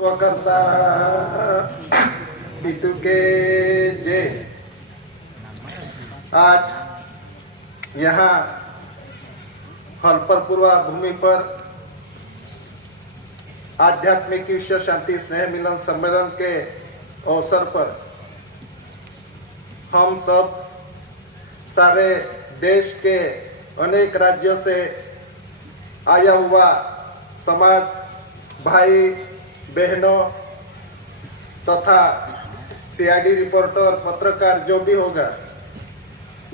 स्वकर्ता पितु के जय। आज यहाँ हलपरपुरवा भूमि पर आध्यात्मिक विश्व शांति स्नेह मिलन सम्मेलन के अवसर पर हम सब सारे देश के अनेक राज्यों से आया हुआ समाज भाई बहनों तथा सीआईडी रिपोर्टर पत्रकार जो भी होगा,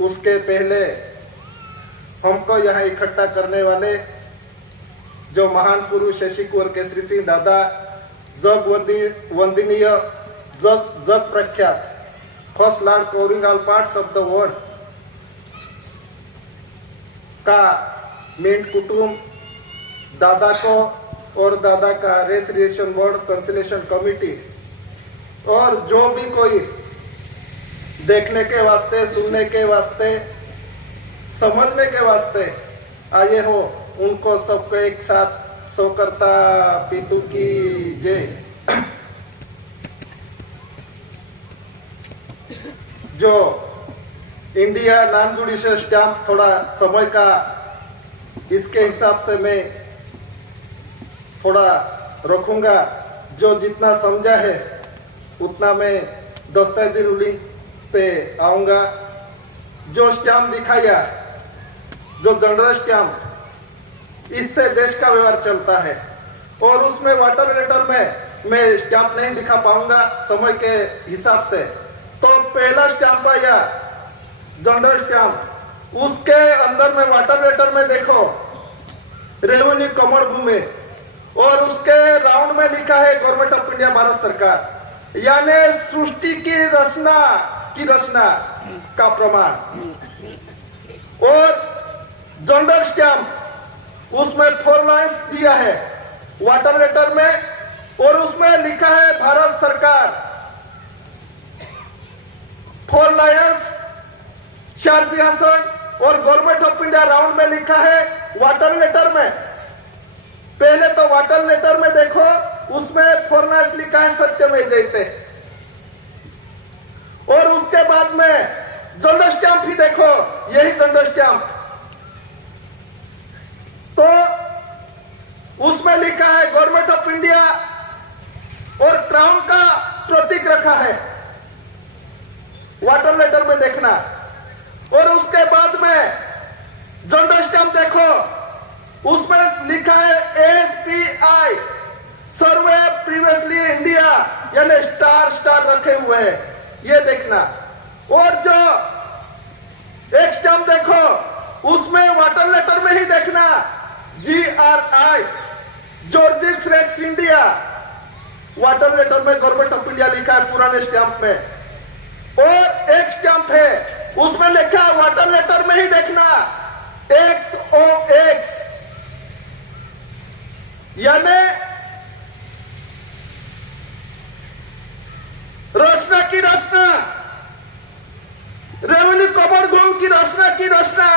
उसके पहले हमको यहाँ इकट्ठा करने वाले जो महान पुरुष शशि कुंवर केसरी सिंह दादा, जग वंदनीय जग प्रख्यात first Lord covering all parts of the world का मेंट कुटुंब, दादा को और दादा का रेसिडेंशियल बोर्ड कंसलेशन कमिटी और जो भी कोई देखने के वास्ते, सुनने के वास्ते, समझने के वास्ते आए हो, उनको सबको एक साथ स्वकर्ता पितु की जय। जो इंडिया नॉन जुडिशियल स्टैंप थोड़ा समय का, इसके हिसाब से मैं थोड़ा रखूंगा। जो जितना समझा है उतना मैं दस्तावेजी रूलिंग पे आऊंगा। जो स्टैंप दिखाया, जो जनरल स्टैंप, इससे देश का व्यवहार चलता है और उसमें वाटर लेटर में मैं स्टैंप नहीं दिखा पाऊंगा समय के हिसाब से। तो पहला स्टैंप आया जनरल स्टैंप, उसके अंदर में वाटर लेटर में देखो रेवेन्यू कमर भूमि और उसके राउंड में लिखा है गवर्नमेंट ऑफ इंडिया भारत सरकार, यानी सृष्टि की रचना का प्रमाण। और जनरल स्टैंप उसमें 4 लाइन्स दिया है वाटर लेटर में और उसमें लिखा है भारत सरकार, 4 लाइन्स 4 सिंहासन। और गवर्नमेंट ऑफ इंडिया राउंड में लिखा है वाटर लेटर में। पहले तो वाटर लेटर में देखो, उसमें 4 लाइन्स लिखा है सत्यमेव जयते, और उसके बाद में जनरल स्टैंप ही देखो, यही जनरल स्टैंप। तो उसमें लिखा है गवर्नमेंट ऑफ इंडिया और क्राउन का प्रतीक रखा है, वाटर लेटर में देखना। और उसके बाद में जनरल स्टैंप देखो, उसमें लिखा है SPI सर्वे प्रीवियसली इंडिया, यानी स्टार रखे हुए हैं, ये देखना। और जो एक स्टैंप देखो, उसमें वाटर लेटर में ही देखना GRI georgius rex India, water letter में गवर्नमेंट ऑफ इंडिया लिखा है पुराने स्टैंप में। और एक स्टैंप है, उसमें लिखा वाटर लेटर में ही देखना XOX, यानी रचना की रचना, रेवेन्यू कमर भूमि की रचना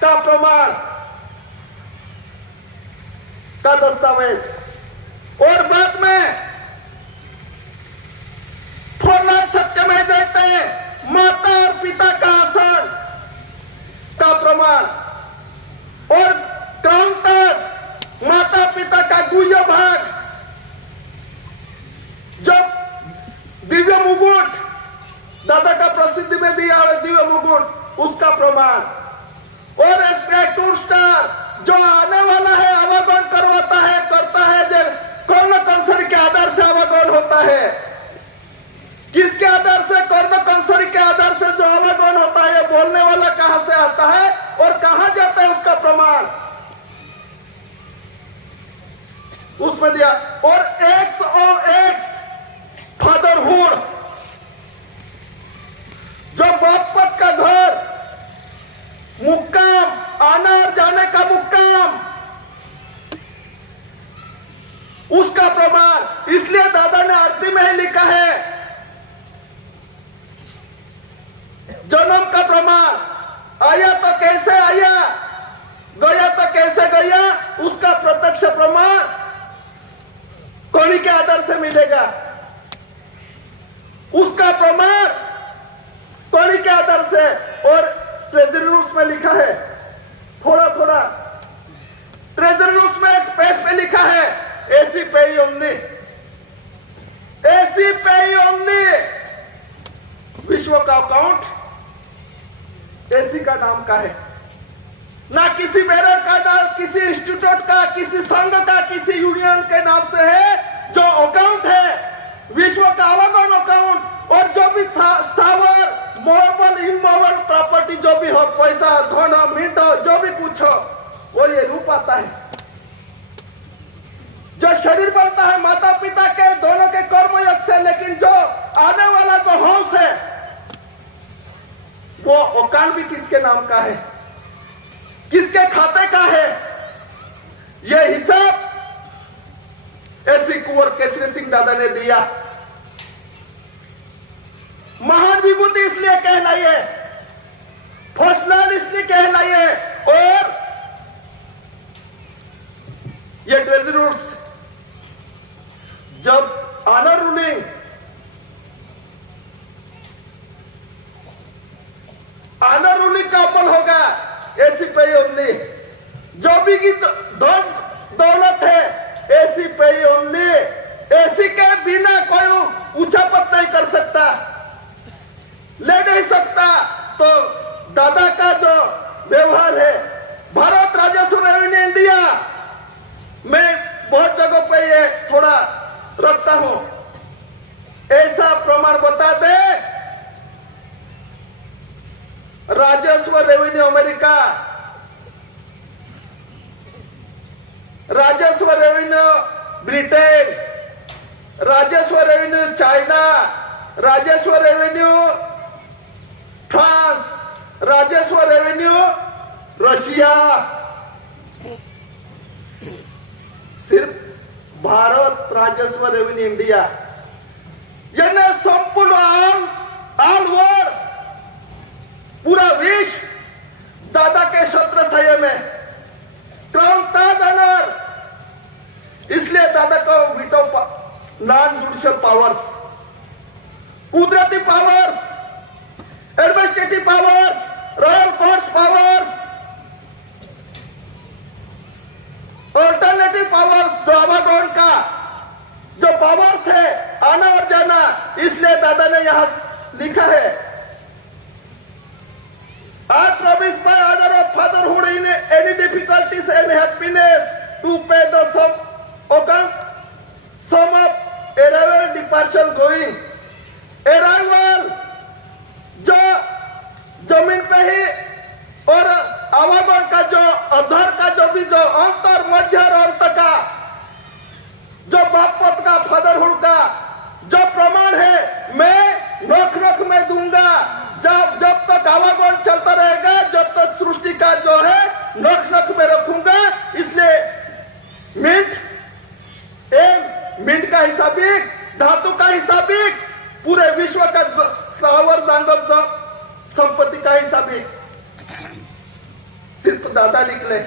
का प्रमाण का दस्तावेज। और बाद में 4 लाइन सत्यमेव जयते, माता और पिता का आसन का प्रमाण। और क्राउन ताज, माता पिता का गुह्य भाग, जब दिव्य मुकुट, दादा का प्रसिद्धि में दिया दिव्य मुकुट, उसका प्रमाण। और SPI टूर स्टार जो आने वाला है, आवागमन करवाता है, करता है, जो कौन कंसर के आधार से आवागमन होता है, किसके आधार से, कौन कंसर के आधार से जो आवागमन होता है, बोलने वाला कहां से आता है और कहां जाता है, उसका प्रमाण उसमें दिया। और XOX फादरहुड, जो बापत का घर, मुक्काम, आना और जाने का मुक्काम, उसका प्रमाण। इसलिए दादा ने आरती में ही लिखा है जन्म का प्रमाण, आया तो कैसे आया, गया तो कैसे गया, उसका प्रत्यक्ष प्रमाण कौड़ी के कैसे मिलेगा? उसका प्रमाण कौड़ी के आधार से, और ट्रेजरी रूल्स में लिखा है, थोड़ा थोड़ा ट्रेजरी रूल्स में एक पेज पे लिखा है एसी पेई ओनली, एसी पेई ओनली। विश्व का अकाउंट एसी का नाम का है, ना किसी बेरर का, ना किसी इंस्टीट्यूट का, किसी संघ का, किसी यूनियन के नाम से है। जो अकाउंट है विश्व का अवगण अकाउंट, और जो भी स्थावर मूवेबल इमूवेबल प्रॉपर्टी जो भी हो, पैसा धन मिंट हो, जो भी कुछ हो, वो ये रूप आता है। जो शरीर बनता है माता पिता के दोनों के कर्मयोग से, लेकिन जो आने वाला जो हंस है वो औकान भी किसके नाम का है, किसके खाते का है? ये हिसाब एसी कुंवर केसरी सिंह दादा ने दिया। महान विभूति इसलिए कहलाई है, फौजदार इसलिए कहलाई है, और ये ट्रेजरी रूल्स जब ऑनर रूलिंग का अमल होगा, एसी पे ओनली। जो भी की धन दौलत है एसी पे ओनली। एसी के बिना कोई ऊंचा पद नहीं कर सकता, ले नहीं सकता। तो दादा का जो व्यवहार है, भारत राजस्व रेवेन्यू इंडिया में बहुत जगहों पे ये थोड़ा रखता हूं, ऐसा प्रमाण बता दे राजस्व रेवेन्यू अमेरिका, राजस्व रेवेन्यू ब्रिटेन, राजस्व रेवेन्यू चाइना, राजस्व रेवेन्यू फ्रांस, राजस्व रेवेन्यू रशिया। सिर्फ भारत राजस्व रेवेन्यू इंडिया यानी संपूर्ण ऑल वर्ल्ड, पूरा विश्व दादा के छत्रछाया में क्राउन ताज ऑनर। इसलिए दादा को वीटो नॉन जुडिशियल पावर्स, कुदरती powers, administrative powers, royal courts powers, alternative powers, जो आवागमन का जो पावर्स है, आना और जाना, इसलिए दादा ने यहां लिखा है I promise by honor of fatherhood in any difficulties and happiness to pay the sum of arrival, departure, going. Arrival जो जमीन पे ही, और आवागमन का जो अधर का जो भी जो अंतर मध्य और अंत का जो बाप पद का फादरहुड का जो प्रमाण है, मैं नोख नोख में दूंगा। जब तक आवागमन चलता रहेगा, जब तक सृष्टि का जो है नोख नोख में रखूंगा। इसलिए मिंट का हिसाबिक, धातु का हिसाबिक, पूरे विश्व का सावर जांगब संपत्ति का हिसाबिक सिर्फ दादा निकले।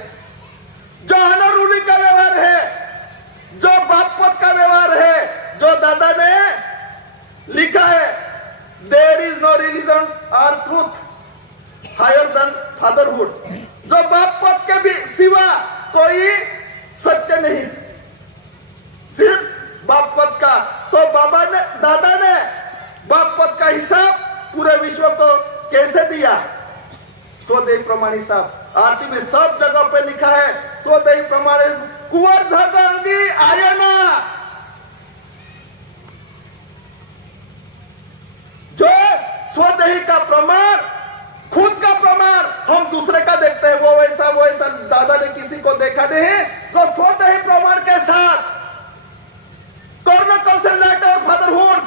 जो ऑनर रूलिंग का व्यवहार है, जो बाप पद का व्यवहार है, जो दादा ने लिखा है, देयर इज नो रिलीजन और ट्रूथ हायर देन फादरहुड। जो बाप पद के भी सिवा कोई सत्य नहीं, सिर्फ बाप पद का। तो दादा ने बाप पद का हिसाब पूरे विश्व को कैसे दिया? स्वदेही प्रमाण हिसाब आरती में सब जगह पे लिखा है, स्वदेही प्रमाण कुंवर झगंगी आयना। जो स्वदेही का प्रमाण, खुद का प्रमाण, हम दूसरे का देखते हैं, वो ऐसा दादा ने किसी को देखा नहीं। तो स्वदेही प्रमाण के साथ कॉर्नर काउंसिल लेटर फादरहुड,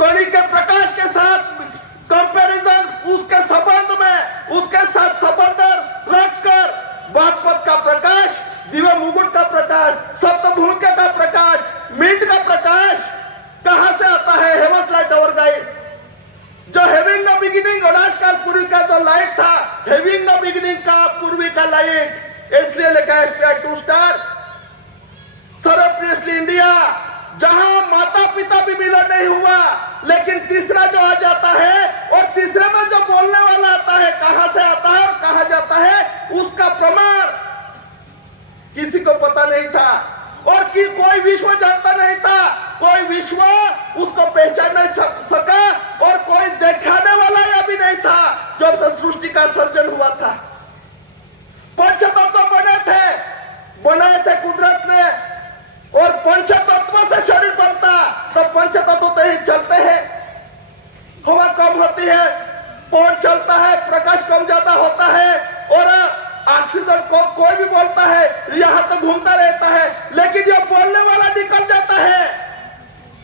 कड़ी के प्रकाश के साथ कंपैरिजन, उसके संबंध में उसके साथ संबंध रखकर बाप पद का प्रकाश, दिव्य मुकुट का प्रकाश, सप्तभूमिका का प्रकाश, मिंट का प्रकाश कहां से आता है? हेवंस लाइट आवर गाइड, जो हैविंग नो बिगिनिंग, काल पूर्वी का जो लाइट था, हैविंग नो बिगिनिंग का पूर्वी का लाइट, इसलिए लिखा है टू स्टार। सर्वप्रियसली इंडिया, लेकिन तीसरा जो आ जाता है और तीसरे में जो बोलने वाला आता है, कहां से आता है और कहां जाता है, उसका प्रमाण किसी को पता नहीं था और कि कोई विश्व जानता नहीं था, कोई विश्व उसको पहचान नहीं सका और कोई दिखाने वाला यह भी नहीं था जब से सृष्टि का सर्जन हुआ था। पंचतत्व बनाए थे कुदरत ने और पंचतत्व से शरीर बनता, तो पंचतत्व तो ही चलते हैं। हवा कम होती है, पवन चलता है, प्रकाश कम ज्यादा होता है और ऑक्सीजन को कोई भी बोलता है यहां तो घूमता रहता है, लेकिन ये बोलने वाला निकल जाता है।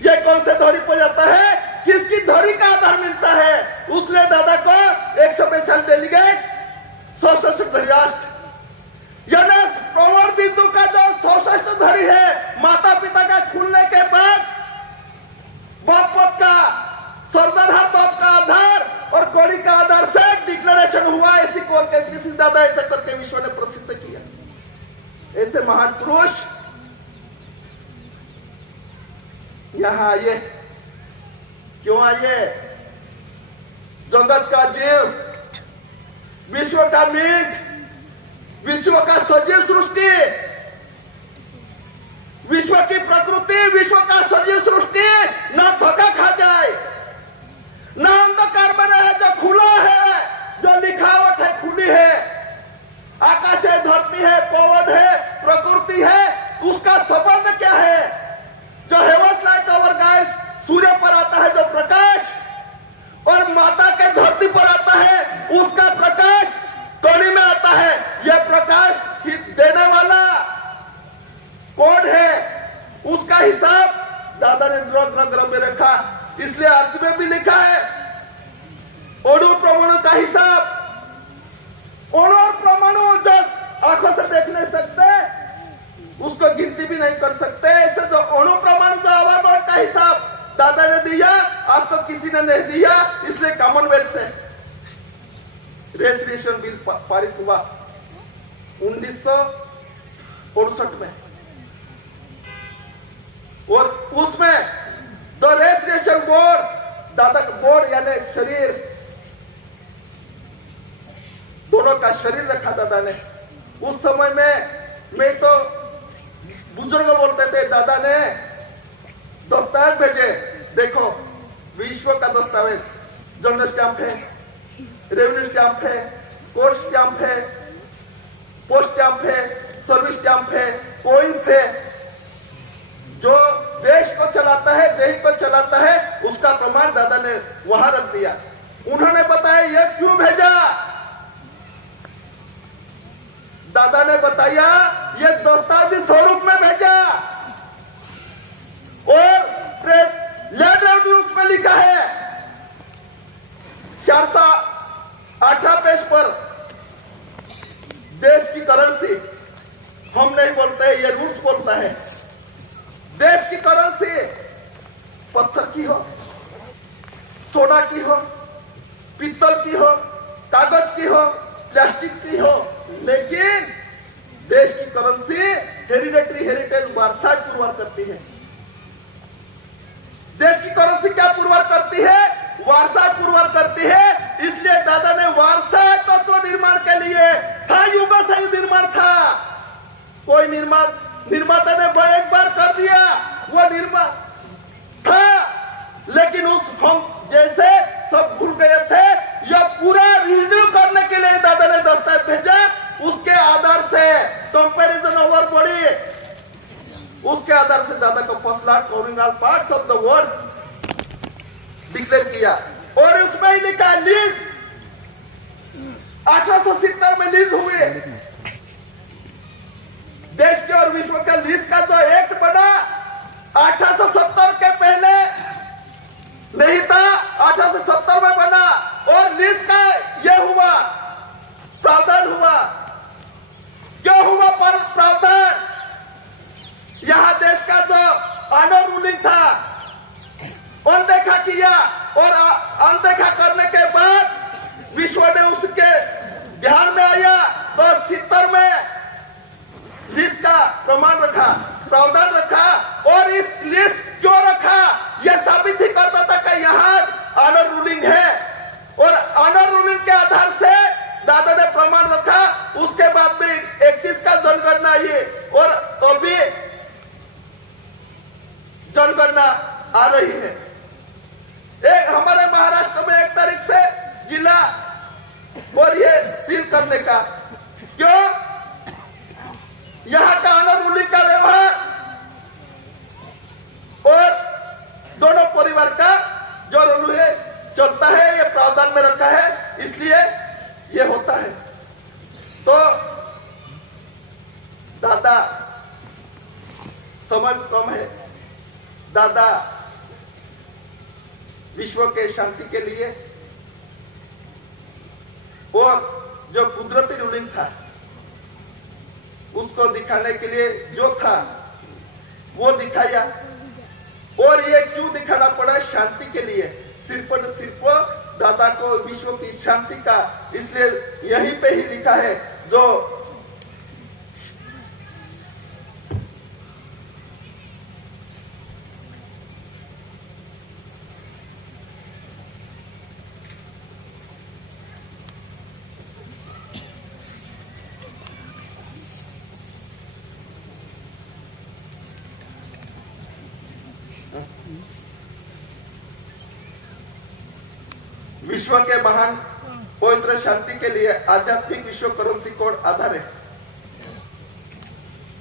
ये कौन से धोरी पर जाता है, किसकी धोरी का आधार मिलता है? उसने दादा को 165 डेलीगेट्स 167 धरी राष्ट्र यानी प्रवर बिंदु का जो 167 धरी है, माता पिता का खुलने के बाद बाप पद का सर्जनहार बाप का आधार और कौड़ी का आधार से डिक्लेरेशन हुआ। ऐसी कौन कैसी श्री दादा ऐसा करके विश्व ने प्रसिद्ध किया। ऐसे महान पुरुष यहां आइए, क्यों आइए? जगत का जीव, विश्व का मीट, विश्व का सजीव सृष्टि, विश्व की प्रकृति, विश्व का सजीव सृष्टि ना धोखा खा जाए, ना अंधकार में रहे, जो खुला है, जो लिखावट है खुली है, आकाश है, धरती है, पवन है, प्रकृति है, उसका संबंध क्या है? जो हेवंस लाइट ओवर गाइस सूर्य पर आता है जो प्रकाश और माता के धरती पर आता है उसका प्रकाश कौड़ी में आता है। यह प्रकाश देने वाला कौन है, उसका हिसाब दादा ने ग्रह में रखा। इसलिए अर्थ में भी लिखा है अणु परमाणु का हिसाब। अणु और परमाणु जो आंखों से देख नहीं सकते, उसको गिनती भी नहीं कर सकते। ऐसे जो अणु परमाणु जो आवागमन का हिसाब दादा ने दिया, आज तो किसी ने नहीं दिया। इसलिए कॉमनवेल्थ से रेजोल्यूशन बिल पारित हुआ 1968 में और उसमें द रेजोल्यूशन बोर्ड, दादा का बोर्ड यानी शरीर, दोनों का शरीर रखा दादा ने। उस समय में मैं तो बुजुर्ग बोलते थे, दादा ने दस्तावेज भेजे, देखो विश्व का दस्तावेज, जनरल स्टैंप है, रेवेन्यू स्टैंप है, कोर्ट स्टैंप है, पोस्ट स्टैंप है, सर्विस स्टैंप है, कॉइन्स है। जो देश को चलाता है, देश को चलाता है, उसका प्रमाण दादा ने वहां रख दिया। उन्होंने बताया ये क्यों भेजा, दादा ने बताया ये दस्तावेजी स्वरूप में भेजा और लेटर उसमें लिखा है 418 पेज पर देश की करेंसी, हम नहीं बोलते, ये रूल्स बोलता है। देश की करेंसी पत्थर की हो, सोना की हो, पीतल की हो, कागज की हो, प्लास्टिक की हो, लेकिन देश की करेंसी हेरिटेज वारसा पुरवार करती है। देश की करेंसी क्या पुरवार करती है? वारसा पुरवार करती है। इसलिए दादा ने वारसा तत्व निर्माण के लिए था, युग से निर्माण था। कोई निर्माता ने एक बार कर दिया, वो निर्माण था, लेकिन उस हम जैसे सब भूल गए थे। यह पूरा रिन्यू करने के लिए दादा ने दस्तावेज भेजा। उसके आधार से कंपैरिजन ओवर बॉडी, उसके आधार से दादा को first lot covering all parts of the world declare किया और उसमें ही लिखा लीज 1870 में लीज हुए। देश के और विश्व के लीज का जो एक्ट बना 1870 के पहले नहीं था, 1870 में बना और लीज का यह हुआ प्रावधान हुआ। क्यों हुआ प्रावधान? यहां देश का जो ऑनर रूलिंग था अनदेखा किया और अनदेखा करने के बाद विश्व ने उसके ध्यान में आया तो 70 में लीज का प्रमाण रखा, प्रावधान रखा। और इस लीज क्यों रखा? यह साबित ही करता था कि यहाँ जनगणना आ रही है। एक हमारे महाराष्ट्र में 1 तारीख से जिला और ये सील करने का, क्यों? यहाँ का ऑनर रूलिंग का व्यवहार और दोनों परिवार का जो रूल है चलता है, ये प्रावधान में रखा है, इसलिए ये होता है। तो दादा समझ कम है, दादा विश्व के शांति के लिए और जो कुदरती रूलिंग था उसको दिखाने के लिए जो था वो दिखाया। और ये क्यों दिखाना पड़ा? शांति के लिए, सिर्फ और सिर्फ दादा को विश्व की शांति का, इसलिए यहीं पे ही लिखा है जो विश्व के महान पवित्र शांति के लिए आध्यात्मिक विश्व करेंसी कोड आधार है,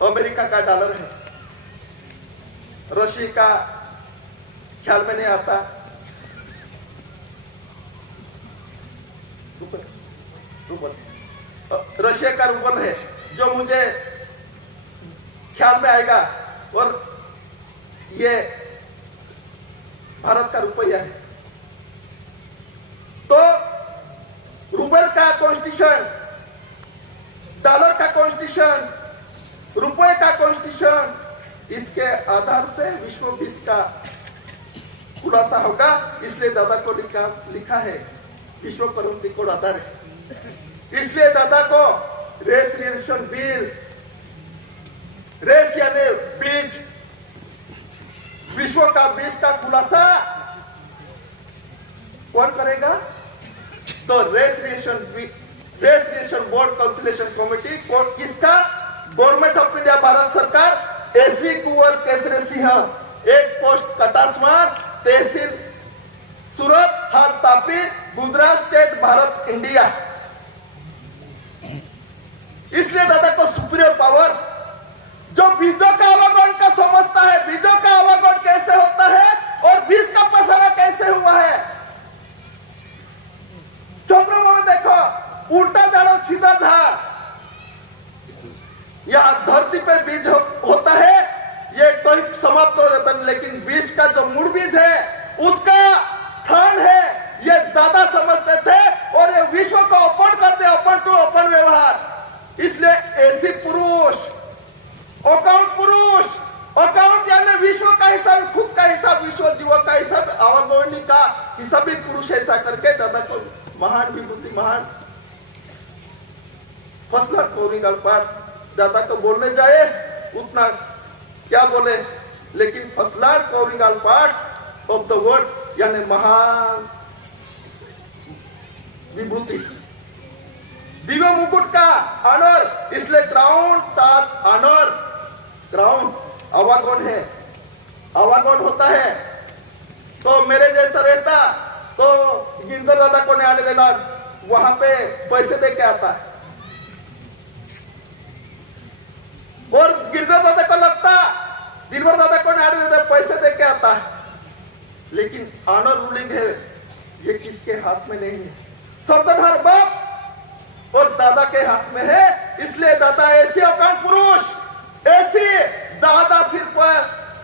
अमेरिका का डॉलर है, रशिया का ख्याल में नहीं आता, रशिया का रूबल है जो मुझे ख्याल में आएगा, और ये भारत का रुपया है। तो रूबल का कॉन्स्टिट्यूशन, डॉलर का कॉन्स्टिट्यूशन, रुपए का कॉन्स्टिट्यूशन, इसके आधार से विश्व बीस का खुलासा होगा। इसलिए दादा को लिखा है विश्व करेंसी कोड आधार है। इसलिए दादा को रेस रिलेशन बिल, रेस यानी बीज, विश्व का बीज का खुलासा कौन करेगा? तो race relation board conciliation committee code किसका? गवर्नमेंट ऑफ इंडिया, भारत सरकार, एसी कुंवर केसरी सिंह, 1 पोस्ट कटासवाड़, तहसील सूरत, हाल तापी, गुजरात स्टेट, भारत इंडिया। इसलिए दादा को सुपीरियर पावर, जो बीजों का अवगुण का समझता है, बीजों का अवगुण कैसे होता है और बीज का पसारा कैसे हुआ है। चंद्रमा में देखो, उल्टा झाड़ सीधा झाड़, यहाँ धरती पे बीज होता है, ये कोई समाप्त हो जाता है, लेकिन बीज का जो मूल बीज है उसका स्थान है, ये दादा समझते थे। और ये विश्व को ओपन करते, ओपन टू ओपन व्यवहार। इसलिए ऐसी पुरुष, अकाउंट यानी विश्व का हिसाब, खुद का हिसाब, विश्व जीवों का हिसाब, आवागमनी का हिसाब भी पुरुष ऐसा करके दादा को महान विभूति, महान फसला कोरिंगल पार्ट्स दादा को बोलने जाए उतना क्या बोले, लेकिन फसला कोरिंगल पार्ट्स ऑफ द वर्ल्ड यानी महान विभूति, दिव्य मुकुट का ऑनर, इसलिए क्राउन ताज ऑनर, क्राउन अवागुण है, अवागुण होता है। तो मेरे जैसा रहता तो गिरधर दादा को नहीं आने देना, वहां पे पैसे दे के आता है, और गिरधर दादा को लगता गिरधर दादा को नहीं आने देता, पैसे दे के आता है। लेकिन ऑनर रूलिंग है, ये किसके हाथ में नहीं है, सत्ताधार बाप और दादा के हाथ में है। इसलिए दादा ऐसी अकाउंट पुरुष, ऐसी दादा सिर्फ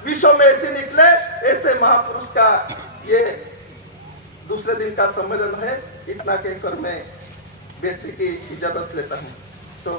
विश्व में ऐसे निकले, ऐसे महापुरुष का ये दूसरे दिन का सम्मेलन है। इतना कहकर मैं व्यक्ति की इजाजत लेता हूँ। तो